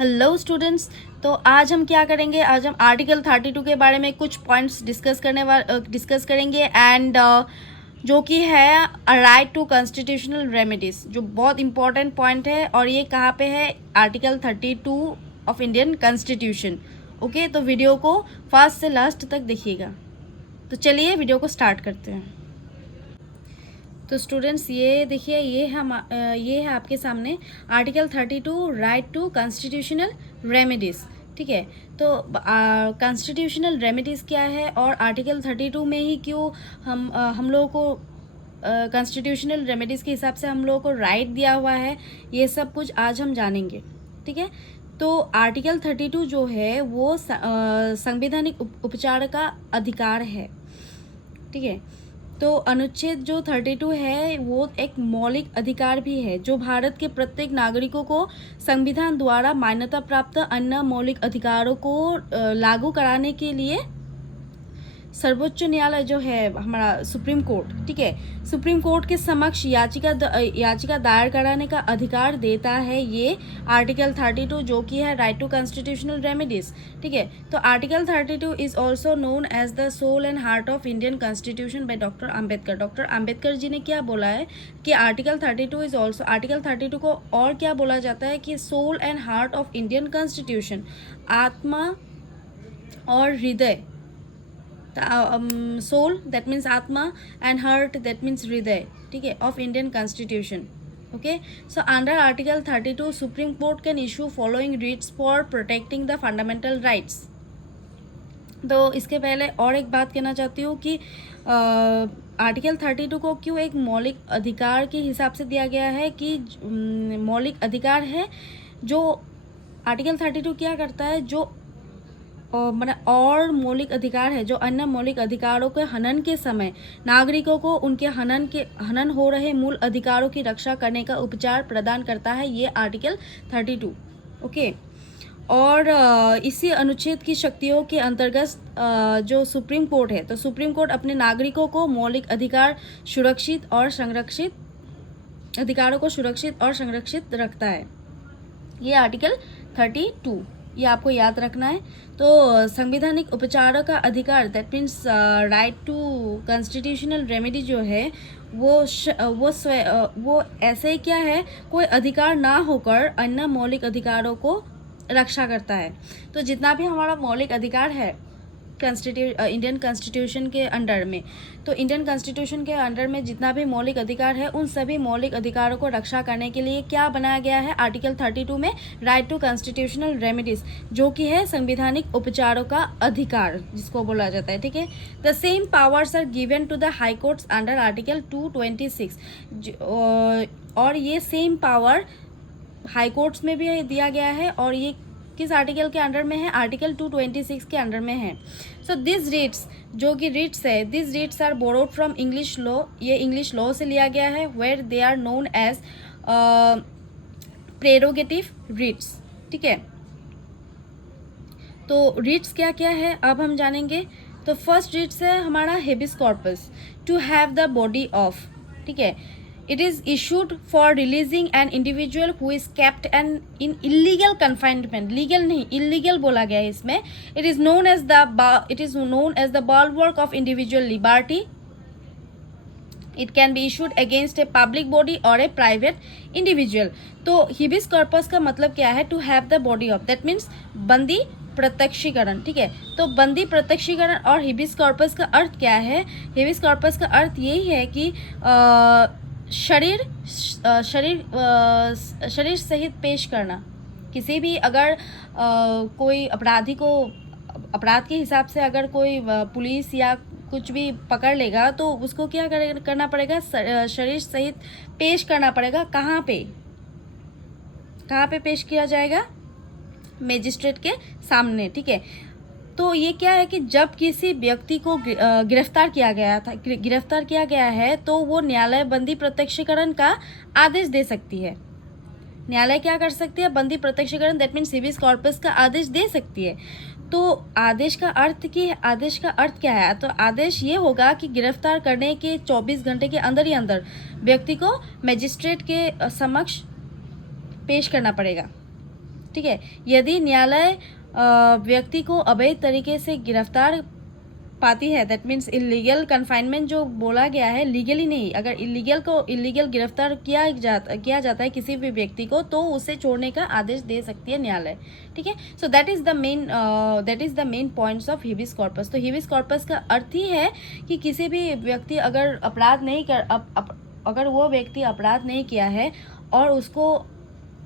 Hello students. तो आज हम क्या करेंगे, आज हम आर्टिकल 32 के बारे में कुछ पॉइंट्स डिस्कस करेंगे एंड जो कि है राइट टू कॉन्स्टिट्यूशनल रेमेडीज, जो बहुत इंपॉर्टेंट पॉइंट है। और ये कहाँ पे है? Article 32 of Indian constitution. Okay, तो वीडियो को फर्स्ट से लास्ट तक देखिएगा। तो चलिए वीडियो को स्टार्ट करते हैं। तो स्टूडेंट्स ये देखिए, ये है आपके सामने article 32 right to constitutional remedies. ठीक है, तो कॉन्स्टिट्यूशनल रेमेडीज़ क्या है और आर्टिकल 32 में ही क्यों हम लोगों को कॉन्स्टिट्यूशनल रेमेडीज़ के हिसाब से हम लोगों को राइट दिया हुआ है, ये सब कुछ आज हम जानेंगे। ठीक है, तो आर्टिकल 32 जो है वो संवैधानिक उपचार का अधिकार है। ठीक है, तो अनुच्छेद जो 32 है वो एक मौलिक अधिकार भी है जो भारत के प्रत्येक नागरिकों को संविधान द्वारा मान्यता प्राप्त अन्य मौलिक अधिकारों को लागू कराने के लिए सर्वोच्च न्यायालय जो है हमारा सुप्रीम कोर्ट, ठीक है, सुप्रीम कोर्ट के समक्ष याचिका दायर कराने का अधिकार देता है। ये आर्टिकल 32 जो कि है राइट टू कॉन्स्टिट्यूशनल रेमेडीज। ठीक है, तो article 32 is also known as the soul and heart of Indian constitution by doctor Ambedkar. Doctor Ambedkar ji ने क्या बोला है कि आर्टिकल 32 इज ऑल्सो, आर्टिकल 32 को और क्या बोला जाता है कि soul and heart of Indian constitution, आत्मा और हृदय। सोल दैट मीन्स आत्मा एंड हार्ट दैट मीन्स हृदय, ठीक है, of Indian constitution. Okay, so under article 32 supreme court can issue following writs for protecting the fundamental rights. तो इसके पहले और एक बात कहना चाहती हूँ कि आर्टिकल 32 को क्यों एक मौलिक अधिकार के हिसाब से दिया गया है कि मौलिक अधिकार है। जो आर्टिकल 32 क्या करता है, जो और मौलिक अधिकार है जो अन्य मौलिक अधिकारों के हनन के समय नागरिकों को उनके हनन हो रहे मूल अधिकारों की रक्षा करने का उपचार प्रदान करता है, ये आर्टिकल 32। ओके, और इसी अनुच्छेद की शक्तियों के अंतर्गत जो सुप्रीम कोर्ट है, तो सुप्रीम कोर्ट अपने नागरिकों को मौलिक अधिकारों को सुरक्षित और संरक्षित रखता है। ये आर्टिकल 32, ये आपको याद रखना है। तो संवैधानिक उपचारों का अधिकार that means right to constitutional remedy जो है वो ऐसे क्या है, कोई अधिकार ना होकर अन्य मौलिक अधिकारों को रक्षा करता है। तो जितना भी हमारा मौलिक अधिकार है इंडियन कॉन्स्टिट्यूशन के अंडर में, तो इंडियन कॉन्स्टिट्यूशन के अंडर में जितना भी मौलिक अधिकार है उन सभी मौलिक अधिकारों को रक्षा करने के लिए क्या बनाया गया है आर्टिकल 32 में, राइट टू कॉन्स्टिट्यूशनल रेमेडीज, जो कि है संवैधानिक उपचारों का अधिकार जिसको बोला जाता है। ठीक है, the same powers are given to the high courts under article 226। और ये सेम पावर हाई कोर्ट्स में भी दिया गया है और ये किस आर्टिकल के अंडर में है? आर्टिकल 226 के अंडर में है। सो दिस रिट्स, जो कि रिट्स है, this writs are borrowed from English law, ये इंग्लिश लॉ से लिया गया है, where they are known as prerogative writs. ठीक है, तो रिट्स क्या क्या है अब हम जानेंगे। तो फर्स्ट रिट्स है हमारा habeas corpus, to have the body of. ठीक है, it is issued for releasing an individual who is kept and in illegal confinement, legal नहीं illegal बोला गया है इसमें। it is known as the bulwark of individual liberty. it can be issued against a public body or a private individual। तो habeas corpus का मतलब क्या है? to have the body of, that means बंदी प्रत्यक्षीकरण। ठीक है, तो बंदी प्रत्यक्षीकरण और हेबिस कॉर्पस का अर्थ क्या है? हेबिस कॉर्पस का अर्थ यही है कि शरीर सहित पेश करना। किसी भी अगर कोई अपराधी को अपराध के हिसाब से अगर कोई पुलिस या कुछ भी पकड़ लेगा तो उसको क्या करना पड़ेगा? शरीर सहित पेश करना पड़ेगा। कहाँ पे पेश किया जाएगा? मजिस्ट्रेट के सामने। ठीक है, तो ये क्या है कि जब किसी व्यक्ति को गिरफ्तार किया गया है तो वो न्यायालय बंदी प्रत्यक्षीकरण का आदेश दे सकती है। न्यायालय क्या कर सकती है? बंदी प्रत्यक्षीकरण, दैट मीन्स हेबिस कॉर्पस का आदेश दे सकती है। तो आदेश का अर्थ क्या है? तो आदेश ये होगा कि गिरफ्तार करने के 24 घंटे के अंदर ही अंदर व्यक्ति को मजिस्ट्रेट के समक्ष पेश करना पड़ेगा। ठीक है। यदि न्यायालय व्यक्ति को अवैध तरीके से गिरफ्तार पाती है, दैट मीन्स इलीगल कन्फाइनमेंट जो बोला गया है, लीगली नहीं, अगर इलीगल गिरफ्तार किया जाता है किसी भी व्यक्ति को, तो उसे छोड़ने का आदेश दे सकती है न्यायालय, ठीक है। So that is the main points of habeas corpus. तो हिबिस कॉर्पस का अर्थ ही है कि किसी भी व्यक्ति अगर अगर वो व्यक्ति अपराध नहीं किया है और उसको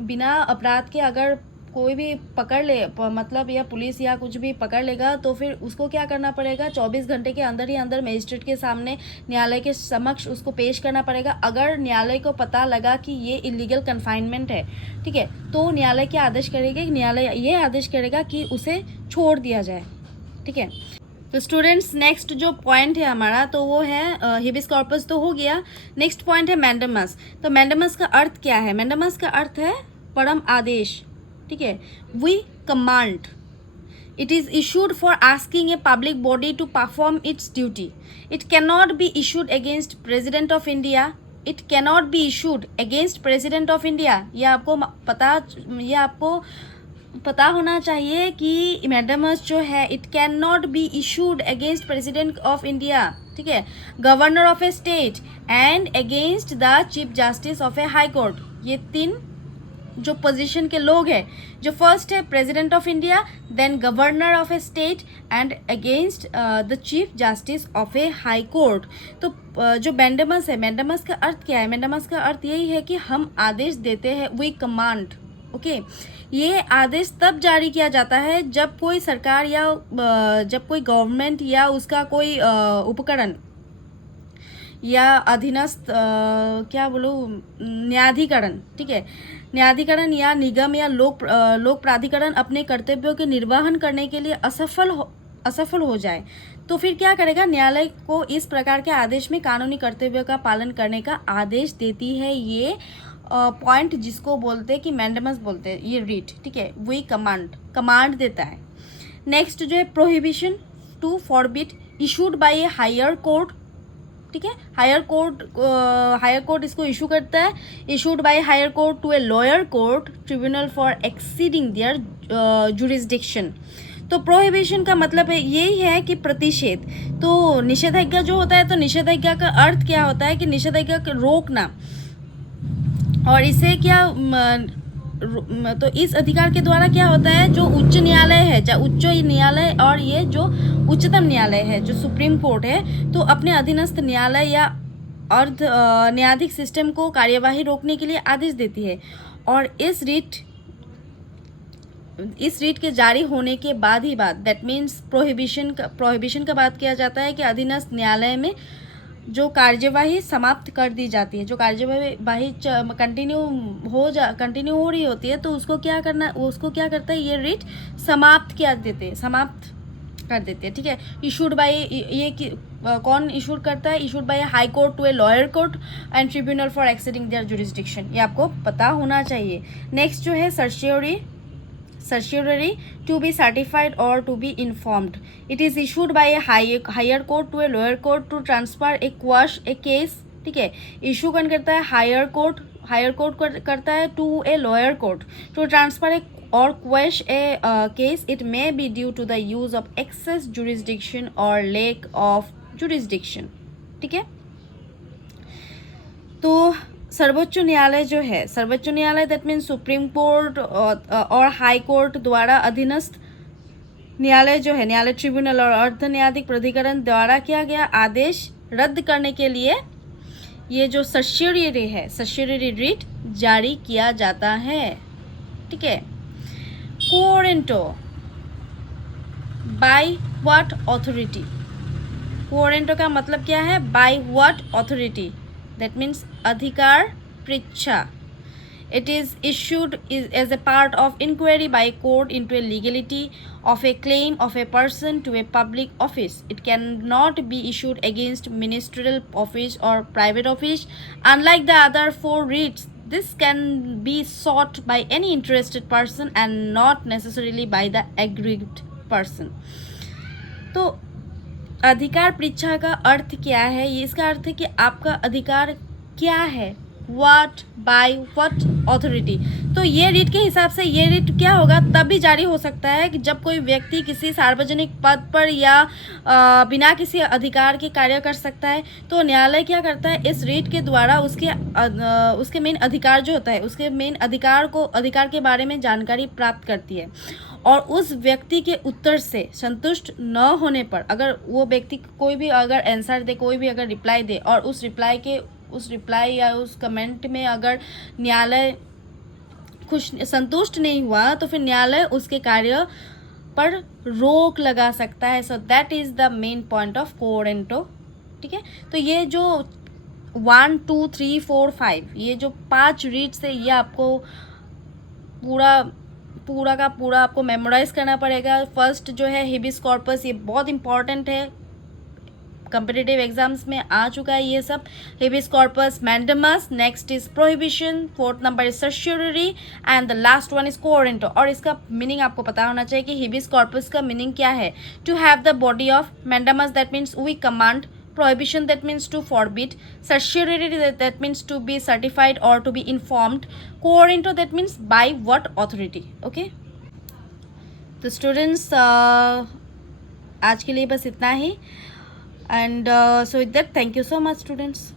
बिना अपराध के अगर कोई भी पकड़ ले, मतलब या पुलिस या कुछ भी पकड़ लेगा, तो फिर उसको क्या करना पड़ेगा, 24 घंटे के अंदर ही अंदर मजिस्ट्रेट के सामने, न्यायालय के समक्ष उसको पेश करना पड़ेगा। अगर न्यायालय को पता लगा कि ये इलीगल कन्फाइनमेंट है, ठीक है, तो न्यायालय क्या आदेश करेगा, न्यायालय ये आदेश करेगा कि उसे छोड़ दिया जाए, ठीक है। तो स्टूडेंट्स, नेक्स्ट जो पॉइंट है हमारा, तो वो है हिबिस कॉर्पस तो हो गया। नेक्स्ट पॉइंट है मैंडेमस। तो मैंडेमस का अर्थ क्या है? मैंडेमस का अर्थ है परम आदेश, ठीक है। We command, it is issued for asking a public body to perform its duty. It can not be issued against president of India, it cannot be issued against president of India. यह आपको पता होना चाहिए कि mandamus जो है, it can not be issued against president of India, ठीक है, governor of a state and against the chief justice of a high court. ये 3 जो पोजीशन के लोग हैं, जो फर्स्ट है president of India, then governor of a state and against the chief justice of a high court. तो जो mandamus है, मैंडेमस का अर्थ क्या है? मैंडेमस का अर्थ यही है कि हम आदेश देते हैं, वी कमांड, ओके। ये आदेश तब जारी किया जाता है जब कोई सरकार या जब कोई गवर्नमेंट या उसका कोई उपकरण या अधीनस्थ क्या बोलूँ, न्यायाधिकरण, ठीक है, न्यायाधिकरण या निगम या लोक प्राधिकरण अपने कर्तव्यों के निर्वहन करने के लिए असफल हो जाए, तो फिर क्या करेगा? न्यायालय को इस प्रकार के आदेश में कानूनी कर्तव्यों का पालन करने का आदेश देती है। ये पॉइंट जिसको बोलते हैं कि मैंडेमस बोलते हैं, ये रीट, ठीक है, वही कमांड देता है। नेक्स्ट जो है prohibition to forbid, issued by a higher court, ठीक है, हायर कोर्ट इसको इशू करता है, issued by higher court to a lower court tribunal for exceeding their jurisdiction. तो प्रोहिबिशन का मतलब है यही है कि प्रतिषेध। तो निषेधाज्ञा जो होता है, तो निषेधाज्ञा का अर्थ क्या होता है कि निषेधाज्ञा रोकना, और इसे क्या तो इस अधिकार के द्वारा क्या होता है, जो उच्च न्यायालय है, उच्च न्यायालय और ये जो उच्चतम न्यायालय है, जो सुप्रीम कोर्ट है, तो अपने अधीनस्थ न्यायालय या अर्ध न्यायाधिक सिस्टम को कार्यवाही रोकने के लिए आदेश देती है। और इस रीट के जारी होने के बाद ही दैट मीन्स प्रोहिबिशन का बात किया जाता है कि अधीनस्थ न्यायालय में जो कार्यवाही समाप्त कर दी जाती है, जो कार्यवाही कंटिन्यू हो रही होती है, तो उसको क्या करता है, ये रीट समाप्त कर देते हैं, ठीक है। इशूड बाय, ये कौन इशूड करता है? Issued by high court to a lower court and tribunal for exceeding their jurisdiction. ये आपको पता होना चाहिए। नेक्स्ट जो है certiorari to be certified or to be informed. It is issued by a higher court to a lower court to transfer a quash a case, ठीक है। Issue कौन करता है? हायर कोर्ट करता है to a lower court to transfer a और quash a case. It may be due to the use of excess jurisdiction or lack of jurisdiction, ठीक है। तो सर्वोच्च न्यायालय जो है, सर्वोच्च न्यायालय दैट मीन्स सुप्रीम कोर्ट और हाई कोर्ट द्वारा अधीनस्थ न्यायालय जो है, न्यायालय ट्रिब्यूनल और अर्ध न्यायाधिक प्राधिकरण द्वारा किया गया आदेश रद्द करने के लिए ये जो सर्टियरी रीट जारी किया जाता है, ठीक है। क्वारेंटो बाय व्हाट अथॉरिटी? क्वारेंटो का मतलब क्या है? By what authority, that means अधिकार परीक्षा। It is issued as a part of inquiry by a court into a legality of a claim of a person to a public office. It cannot be issued against ministerial office or private office. Unlike the other 4 writs, this can be sought by any interested person and not necessarily by the aggrieved person. तो अधिकार परीक्षा का अर्थ क्या है? ये इसका अर्थ है कि आपका अधिकार क्या है, व्हाट, बाय व्हाट अथॉरिटी। तो ये रीट के हिसाब से ये रीट क्या होगा, तभी जारी हो सकता है कि जब कोई व्यक्ति किसी सार्वजनिक पद पर या बिना किसी अधिकार के कार्य कर सकता है। तो न्यायालय क्या करता है, इस रीट के द्वारा उसके मेन अधिकार जो होता है, उसके मेन अधिकार के बारे में जानकारी प्राप्त करती है। और उस व्यक्ति के उत्तर से संतुष्ट न होने पर, अगर वो व्यक्ति कोई भी अगर आंसर दे, कोई भी अगर रिप्लाई दे, और उस रिप्लाई या उस कमेंट में अगर न्यायालय संतुष्ट नहीं हुआ, तो फिर न्यायालय उसके कार्य पर रोक लगा सकता है। So that is the main point of quo warranto। ठीक है, तो ये जो 1 2 3 4 5 ये जो 5 रीड्स है, ये आपको पूरा का पूरा आपको मेमोराइज करना पड़ेगा। फर्स्ट जो है हेबियस कॉर्पस, ये बहुत इंपॉर्टेंट है, कम्पिटिटिव एग्जाम्स में आ चुका है ये सब। Habeas corpus, mandamus, next is prohibition, fourth number is सर्शियरी, and the last one is quo warranto। और इसका मीनिंग आपको पता होना चाहिए कि हेबियस कॉर्पस का मीनिंग क्या है। To have the body of, mandamus that means we command, prohibition that means to forbid, certiorari that means to be certified or to be informed, quo warranto that means by what authority। okay, तो students आज के लिए बस इतना ही, and so with that thank you so much students.